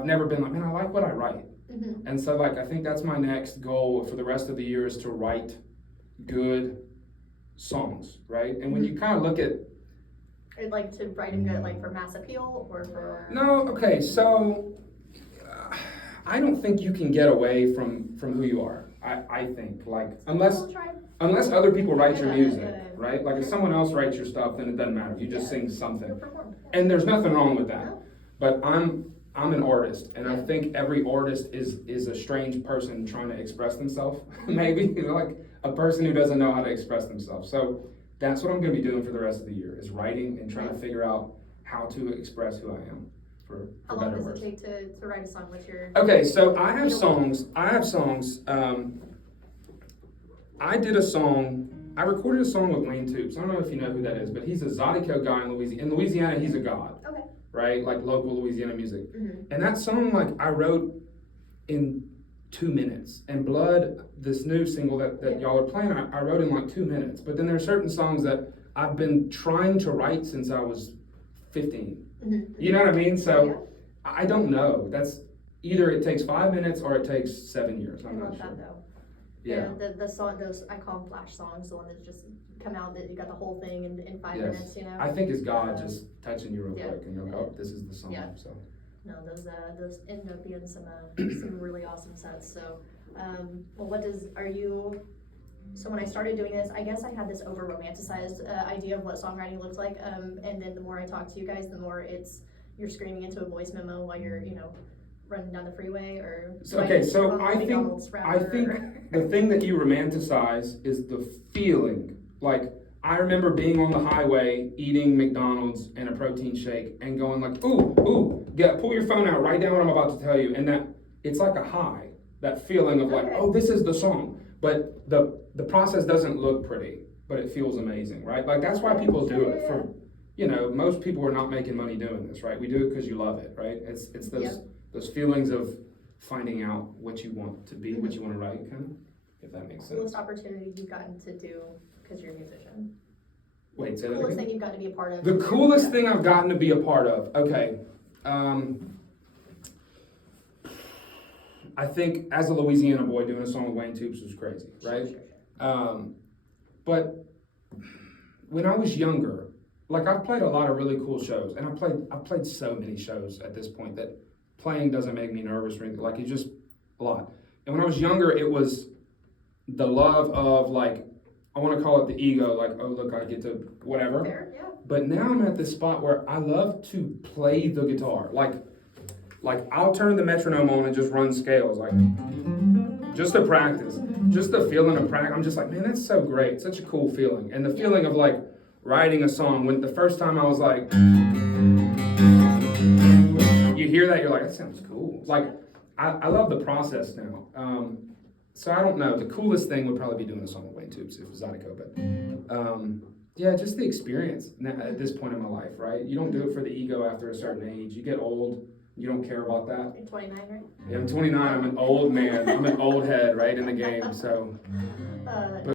I've never been like, man, I like what I write. Mm-hmm. And so like I think that's my next goal for the rest of the year is to write good songs, right? And when you kind of look at I'd like to write them good, like for mass appeal or for. no, okay, so I don't think you can get away from who you are. I think like unless other people write your music, right? Like if someone else writes your stuff, then it doesn't matter. You just sing something, and there's nothing wrong with that. But I'm an artist, and I think every artist is a strange person trying to express themselves. Maybe like a person who doesn't know how to express themselves. So that's what I'm going to be doing for the rest of the year is writing and trying to figure out how to express who I am. How long does it take to write a song? What's your... Okay, so I have songs. I did a song. I recorded a song with Wayne Toops. I don't know if you know who that is, but he's a Zydeco guy in Louisiana. In Louisiana, he's a god. Okay. Right, like local Louisiana music. Mm-hmm. And that song, like I wrote in 2 minutes. And Blood, this new single that y'all are playing, I wrote in like 2 minutes. But then there are certain songs that I've been trying to write since I was 15. Mm-hmm. You know what I mean? So I don't know. That's either it takes 5 minutes or it takes 7 years. I'm not sure. That though. Yeah. The song, those I call them flash songs, the one that just come out that you got the whole thing in 5 minutes. You know. I think it's God just touching you real quick, and you're like, oh, this is the song. Yeah. So. No, those end up being some really awesome sets. So, well, so when I started doing this, I guess I had this over romanticized idea of what songwriting looked like. And then the more I talk to you guys, the more you're screaming into a voice memo while you're, running down the freeway or. Okay, so I think the thing that you romanticize is the feeling. Like I remember being on the highway eating McDonald's and a protein shake and going like, ooh, pull your phone out, write down what I'm about to tell you, and that it's like a high. That feeling of like, oh, this is the song. But the process doesn't look pretty, but it feels amazing, right? Like that's why people do it. For most people are not making money doing this, right? We do it because you love it, right? It's those feelings of finding out what you want to be, what you want to write, kind of, if that makes sense. Coolest opportunities you've gotten to do because you're a musician. Wait, say the that coolest again? thing you've gotten to be a part of. The coolest thing I've gotten to be a part of. Okay. I think as a Louisiana boy, doing a song with Wayne Toops was crazy, right? Sure. But when I was younger, like I've played a lot of really cool shows, and I've played so many shows at this point that playing doesn't make me nervous or anything. Like it's just a lot. And when I was younger, it was the love of like, I want to call it the ego, like, oh look, I get to whatever. Fair, yeah. But now I'm at this spot where I love to play the guitar. Like I'll turn the metronome on and just run scales, like just to practice. Just the feeling of practice. I'm just like, man, that's so great. Such a cool feeling. And the feeling of like writing a song, when the first time I was like, you hear that, you're like, that sounds cool. Like, I love the process now. So I don't know. The coolest thing would probably be doing a song with Wayne Toops if it was Zydeco. But yeah, just the experience at this point in my life, right? You don't do it for the ego after a certain age. You get old. You don't care about that. You're 29, right? Yeah, I'm 29. I'm an old man. I'm an old head, right, in the game. So.